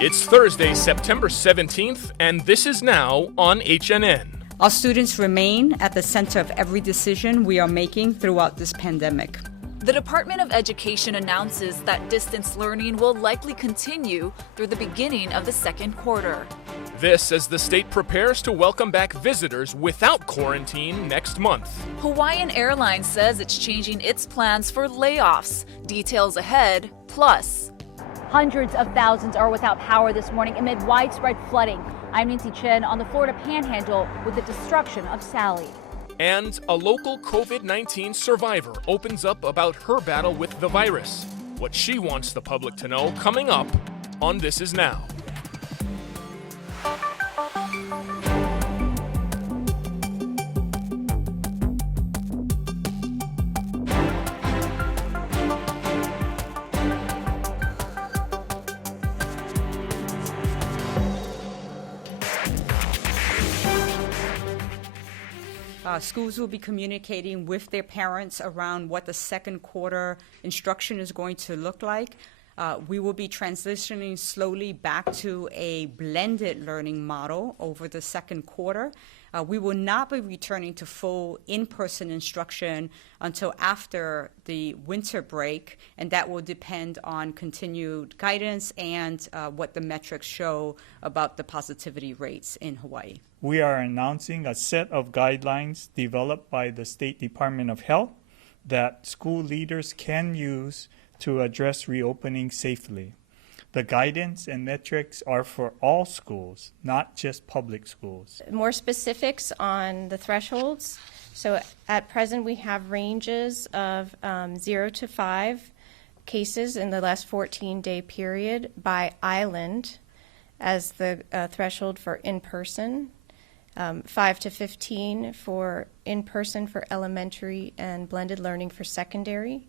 It's Thursday, September 17th, and this is now on HNN. Our students remain at the center of every decision we are making throughout this pandemic. The Department of Education announces that distance learning will likely continue through the beginning of the second quarter. This as the state prepares to welcome back visitors without quarantine next month. Hawaiian Airlines says it's changing its plans for layoffs. Details ahead, plus. Hundreds of thousands are without power this morning amid widespread flooding. I'm Nancy Chen on the Florida Panhandle with the destruction of Sally. And a local COVID-19 survivor opens up about her battle with the virus. What she wants the public to know coming up on This Is Now. Schools will be communicating with their parents around what the second quarter instruction is going to look like. We will be transitioning slowly back to a blended learning model over the second quarter. We will not be returning to full in-person instruction until after the winter break, and that will depend on continued guidance and what the metrics show about the positivity rates in Hawaii. We are announcing a set of guidelines developed by the State Department of Health that school leaders can use to address reopening safely. The guidance and metrics are for all schools, not just public schools. More specifics on the thresholds. So at present we have ranges of 0 to 5 cases in the last 14-day period by island as the threshold for in-person. 5 to 15 for in-person for elementary and blended learning for secondary.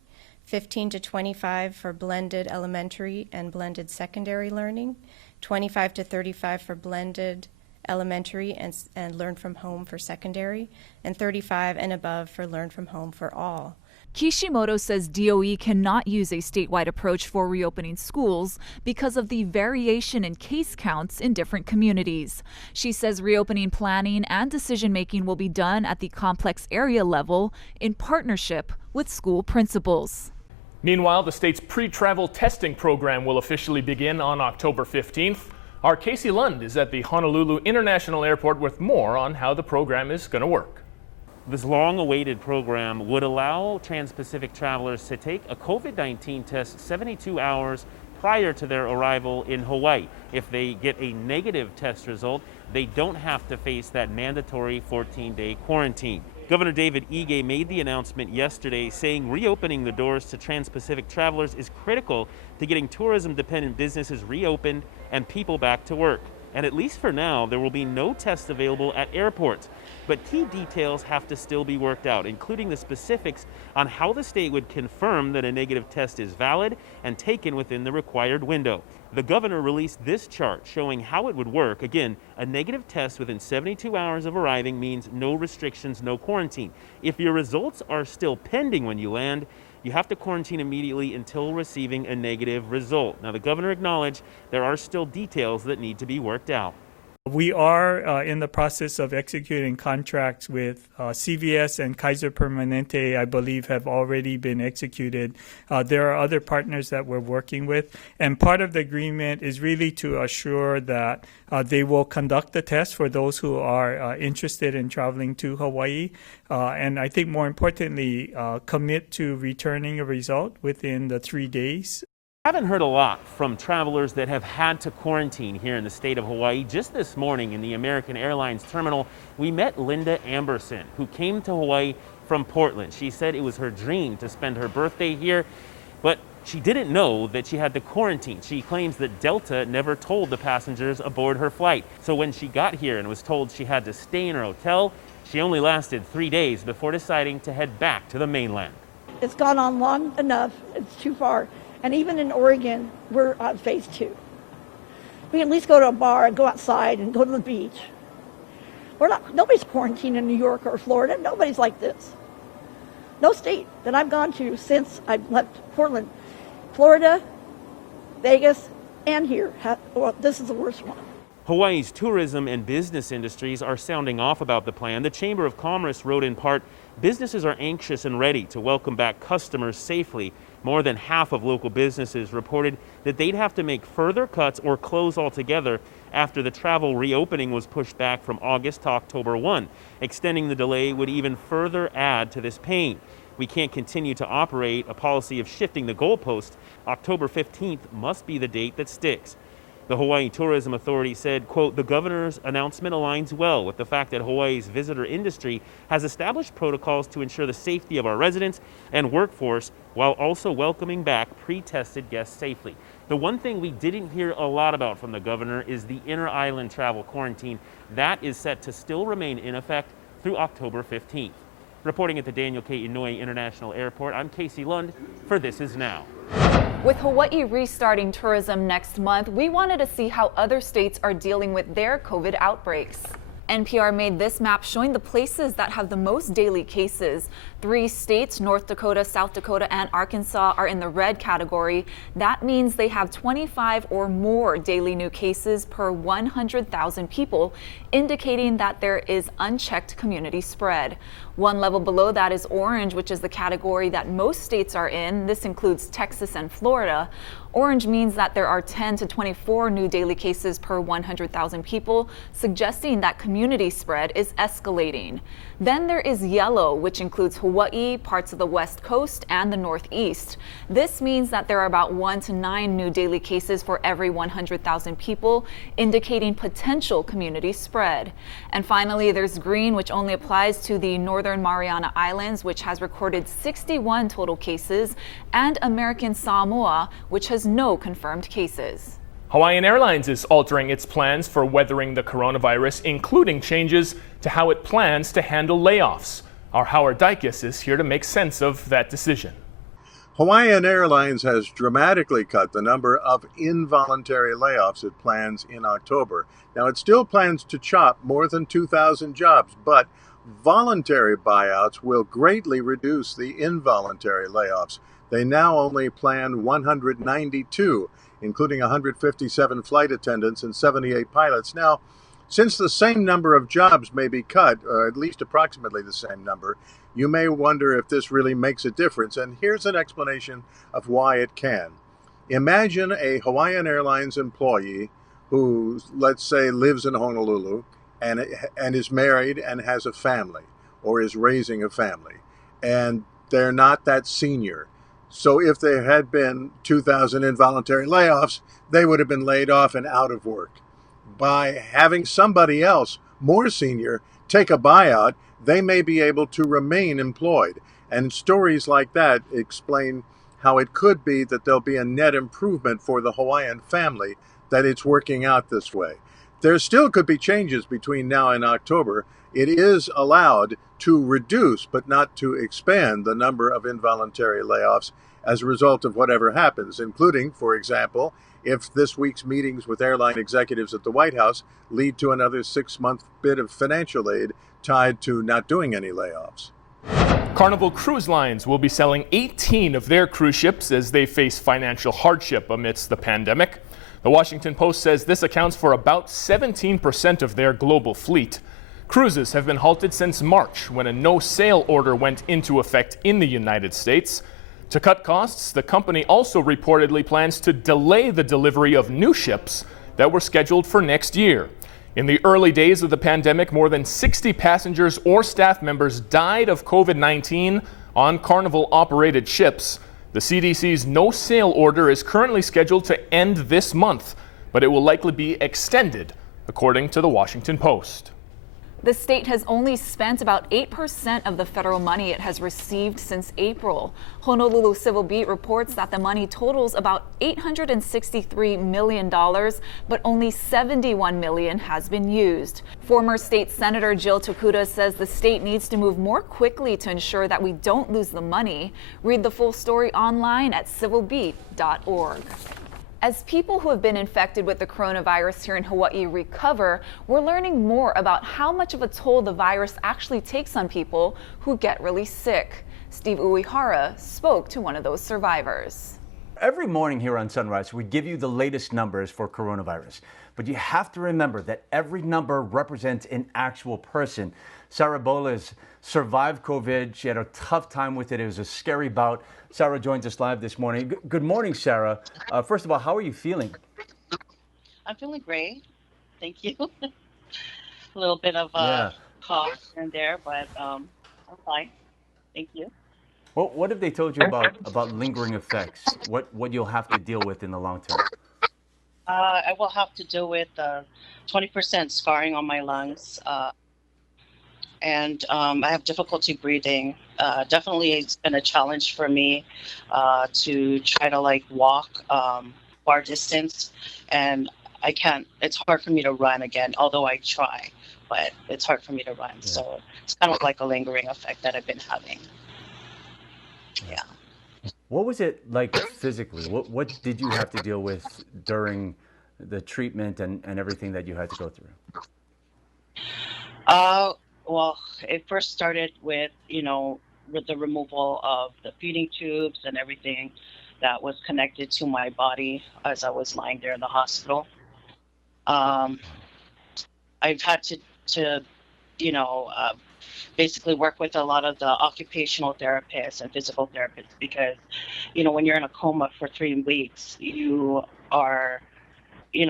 15 to 25 for blended elementary and blended secondary learning, 25 to 35 for blended elementary and learn from home for secondary, and 35 and above for learn from home for all. Kishimoto says DOE cannot use a statewide approach for reopening schools because of the variation in case counts in different communities. She says reopening planning and decision-making will be done at the complex area level in partnership with school principals. Meanwhile, the state's PreTravel testing program will officially begin on October 15th. Our Casey Lund is at the Honolulu International Airport with more on how the program is going to work. This long-awaited program would allow trans-Pacific travelers to take a COVID-19 test 72 hours prior to their arrival in Hawaii. If they get a negative test result, they don't have to face that mandatory 14-day quarantine. Governor David Ige made the announcement yesterday saying reopening the doors to trans-Pacific travelers is critical to getting tourism-dependent businesses reopened and people back to work. And at least for now, there will be no tests available at airports. But key details have to still be worked out, including the specifics on how the state would confirm that a negative test is valid and taken within the required window. The governor released this chart showing how it would work. Again, a negative test within 72 hours of arriving means no restrictions, no quarantine. If your results are still pending when you land, you have to quarantine immediately until receiving a negative result. Now, the governor acknowledged there are still details that need to be worked out. We are in the process of executing contracts with CVS and Kaiser Permanente, I believe, have already been executed. There are other partners that we're working with, and part of the agreement is really to assure that they will conduct the test for those who are interested in traveling to Hawaii, and I think more importantly, commit to returning a result within the 3 days. I haven't heard a lot from travelers that have had to quarantine here in the state of Hawaii. Just this morning in the American Airlines terminal, we met Linda Amberson, who came to Hawaii from Portland. She said it was her dream to spend her birthday here, but she didn't know that she had to quarantine. She claims that Delta never told the passengers aboard her flight. So when she got here and was told she had to stay in her hotel, she only lasted 3 days before deciding to head back to the mainland. It's gone on long enough. It's too far. And even in Oregon, we're on phase 2. We can at least go to a bar and go outside and go to the beach. Nobody's quarantined in New York or Florida. Nobody's like this. No state that I've gone to since I left Portland. Florida, Vegas, and here. Well, this is the worst one. Hawaii's tourism and business industries are sounding off about the plan. The Chamber of Commerce wrote in part, businesses are anxious and ready to welcome back customers safely. More than half of local businesses reported that they'd have to make further cuts or close altogether after the travel reopening was pushed back from August to October 1. Extending the delay would even further add to this pain. We can't continue to operate a policy of shifting the goalpost. October 15th must be the date that sticks. The Hawaii Tourism Authority said, quote, the governor's announcement aligns well with the fact that Hawaii's visitor industry has established protocols to ensure the safety of our residents and workforce while also welcoming back pre-tested guests safely. The one thing we didn't hear a lot about from the governor is the inter-island travel quarantine. That is set to still remain in effect through October 15th. Reporting at the Daniel K. Inouye International Airport, I'm Casey Lund for This Is Now. With Hawaii restarting tourism next month, we wanted to see how other states are dealing with their COVID outbreaks. NPR made this map showing the places that have the most daily cases. 3 states, North Dakota, South Dakota, and Arkansas, are in the red category. That means they have 25 or more daily new cases per 100,000 people, indicating that there is unchecked community spread. One level below that is orange, which is the category that most states are in. This includes Texas and Florida. Orange means that there are 10 to 24 new daily cases per 100,000 people, suggesting that community spread is escalating. Then there is yellow, which includes Hawaii, parts of the West Coast, and the Northeast. This means that there are about 1 to 9 new daily cases for every 100,000 people, indicating potential community spread. And finally, there's green, which only applies to the Northern Mariana Islands, which has recorded 61 total cases, and American Samoa, which has no confirmed cases. Hawaiian Airlines is altering its plans for weathering the coronavirus, including changes to how it plans to handle layoffs. Our Howard Dykes is here to make sense of that decision. Hawaiian Airlines has dramatically cut the number of involuntary layoffs it plans in October. Now, it still plans to chop more than 2,000 jobs, but voluntary buyouts will greatly reduce the involuntary layoffs. They now only plan 192, including 157 flight attendants and 78 pilots. Now, since the same number of jobs may be cut, or at least approximately the same number, you may wonder if this really makes a difference, and here's an explanation of why it can. Imagine a Hawaiian Airlines employee who, let's say, lives in Honolulu and is married and has a family, or is raising a family, and they're not that senior. So if there had been 2,000 involuntary layoffs, they would have been laid off and out of work. By having somebody else, more senior, take a buyout, they may be able to remain employed. And stories like that explain how it could be that there'll be a net improvement for the Hawaiian family, that it's working out this way. There still could be changes between now and October. It is allowed to reduce, but not to expand, the number of involuntary layoffs as a result of whatever happens, including, for example, if this week's meetings with airline executives at the White House lead to another 6-month bit of financial aid tied to not doing any layoffs. Carnival Cruise Lines will be selling 18 of their cruise ships as they face financial hardship amidst the pandemic. The Washington Post says this accounts for about 17% of their global fleet. Cruises have been halted since March, when a no-sail order went into effect in the United States. To cut costs, the company also reportedly plans to delay the delivery of new ships that were scheduled for next year. In the early days of the pandemic, more than 60 passengers or staff members died of COVID-19 on Carnival-operated ships. The CDC's no-sail order is currently scheduled to end this month, but it will likely be extended, according to the Washington Post. The state has only spent about 8% of the federal money it has received since April. Honolulu Civil Beat reports that the money totals about $863 million, but only $71 million has been used. Former State Senator Jill Tokuda says the state needs to move more quickly to ensure that we don't lose the money. Read the full story online at civilbeat.org. As people who have been infected with the coronavirus here in Hawaii recover, we're learning more about how much of a toll the virus actually takes on people who get really sick. Steve Uehara spoke to one of those survivors. Every morning here on Sunrise, we give you the latest numbers for coronavirus. But you have to remember that every number represents an actual person. Sarah Bolas survived COVID. She had a tough time with it. It was a scary bout. Sarah joins us live this morning. Good morning, Sarah. First of all, how are you feeling? I'm feeling great. Thank you. A little bit of cough in there, but I'm fine. Thank you. Well, what have they told you about lingering effects? What you'll have to deal with in the long term? I will have to deal with 20% scarring on my lungs, and I have difficulty breathing. Definitely, it's been a challenge for me to try to walk far distance, and I can't. It's hard for me to run again, although I try, but it's hard for me to run. Yeah. So it's kind of like a lingering effect that I've been having. Yeah. What was it like physically? What did you have to deal with during the treatment and everything that you had to go through? Well, it first started with, with the removal of the feeding tubes and everything that was connected to my body as I was lying there in the hospital. I've had to basically work with a lot of the occupational therapists and physical therapists because, when you're in a coma for 3 weeks, you are, you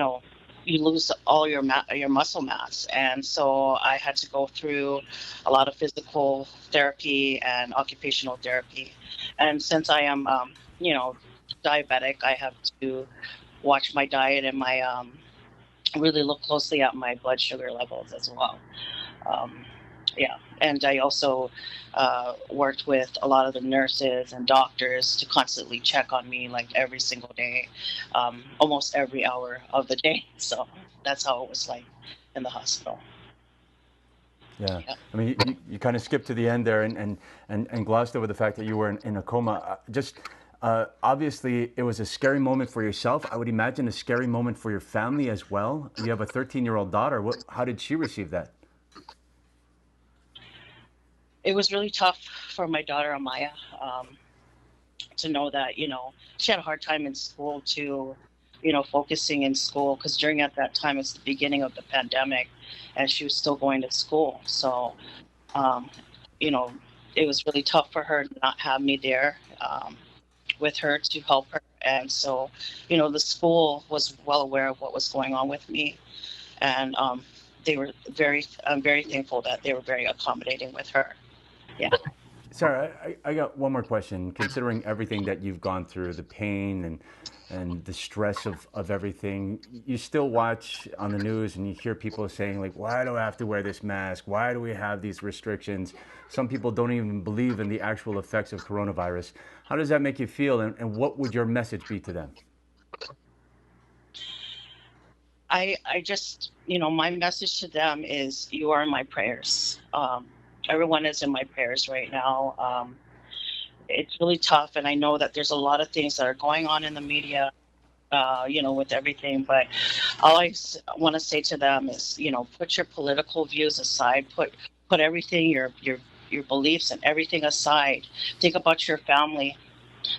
lose all your muscle mass. And so I had to go through a lot of physical therapy and occupational therapy. And since I am, diabetic, I have to watch my diet and my really look closely at my blood sugar levels as well. And I also worked with a lot of the nurses and doctors to constantly check on me every single day, almost every hour of the day. So that's how it was like in the hospital. Yeah. I mean, you kind of skipped to the end there and glossed over the fact that you were in a coma. Obviously, it was a scary moment for yourself. I would imagine a scary moment for your family as well. You have a 13-year-old daughter. How did she receive that? It was really tough for my daughter, Amaya, to know that, she had a hard time in school to, focusing in school because during at that time, it's the beginning of the pandemic and she was still going to school. So, it was really tough for her to not have me there with her to help her. And so, the school was well aware of what was going on with me. And I'm very thankful that they were very accommodating with her. Yeah. Sarah, I got one more question. Considering everything that you've gone through, the pain and the stress of everything, you still watch on the news and you hear people saying why do I have to wear this mask? Why do we have these restrictions? Some people don't even believe in the actual effects of coronavirus. How does that make you feel? And what would your message be to them? I just, my message to them is you are in my prayers. Everyone is in my prayers right now. It's really tough, and I know that there's a lot of things that are going on in the media, with everything. But all I want to say to them is, put your political views aside, put everything, your beliefs and everything aside. Think about your family.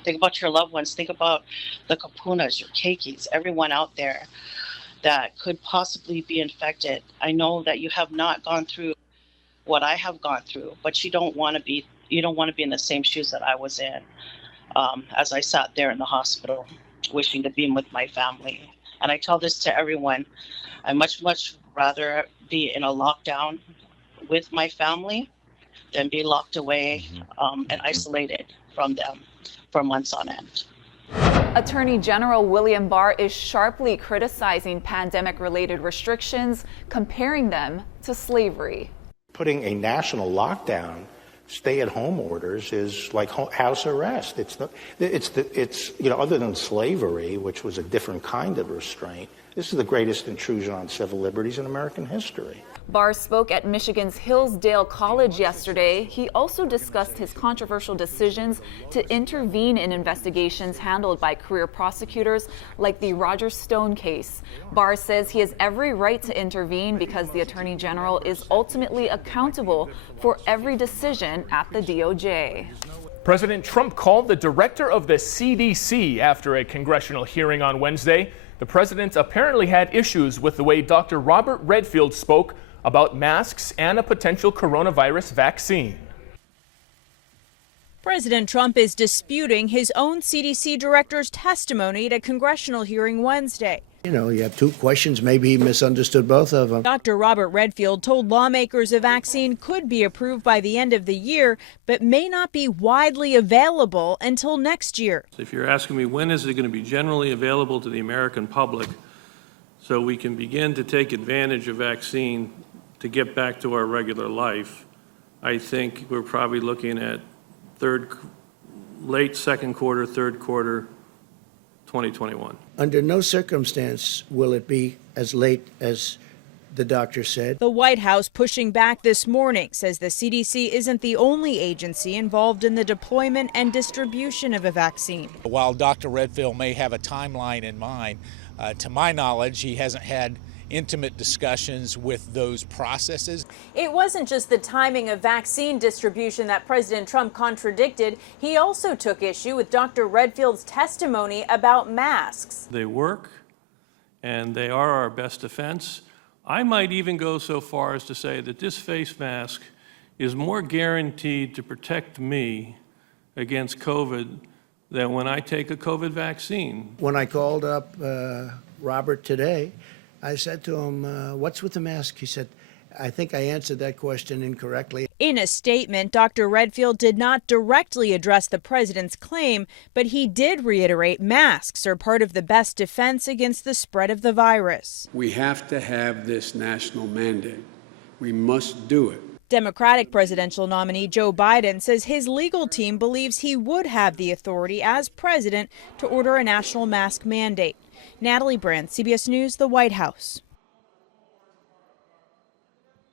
Think about your loved ones. Think about the kapunas, your keikis, everyone out there that could possibly be infected. I know that you have not gone through what I have gone through, but you don't want to be in the same shoes that I was in as I sat there in the hospital wishing to be with my family. And I tell this to everyone, I much rather be in a lockdown with my family than be locked away and isolated from them for months on end. Attorney General William Barr is sharply criticizing pandemic-related restrictions, comparing them to slavery. Putting a national lockdown, stay-at-home orders is like house arrest. It's other than slavery, which was a different kind of restraint, this is the greatest intrusion on civil liberties in American history. Barr spoke at Michigan's Hillsdale College yesterday. He also discussed his controversial decisions to intervene in investigations handled by career prosecutors like the Roger Stone case. Barr says he has every right to intervene because the Attorney General is ultimately accountable for every decision at the DOJ. President Trump called the director of the CDC after a congressional hearing on Wednesday. The president apparently had issues with the way Dr. Robert Redfield spoke about masks and a potential coronavirus vaccine. President Trump is disputing his own CDC director's testimony at a congressional hearing Wednesday. You know, you have two questions. Maybe he misunderstood both of them. Dr. Robert Redfield told lawmakers a vaccine could be approved by the end of the year, but may not be widely available until next year. If you're asking me when is it going to be generally available to the American public so we can begin to take advantage of vaccine to get back to our regular life, I think we're probably looking at late second quarter, third quarter, 2021. Under no circumstance will it be as late as the doctor said. The White House pushing back this morning, says the CDC isn't the only agency involved in the deployment and distribution of a vaccine. While Dr. Redfield may have a timeline in mind, to my knowledge, he hasn't had intimate discussions with those processes. It wasn't just the timing of vaccine distribution that President Trump contradicted. He also took issue with Dr. Redfield's testimony about masks. They work, and they are our best defense. I might even go so far as to say that this face mask is more guaranteed to protect me against COVID than when I take a COVID vaccine. When I called up Robert today, I said to him, what's with the mask? He said, I think I answered that question incorrectly. In a statement, Dr. Redfield did not directly address the president's claim, but he did reiterate masks are part of the best defense against the spread of the virus. We have to have this national mandate. We must do it. Democratic presidential nominee Joe Biden says his legal team believes he would have the authority as president to order a national mask mandate. Natalie Brand, CBS News, the White House.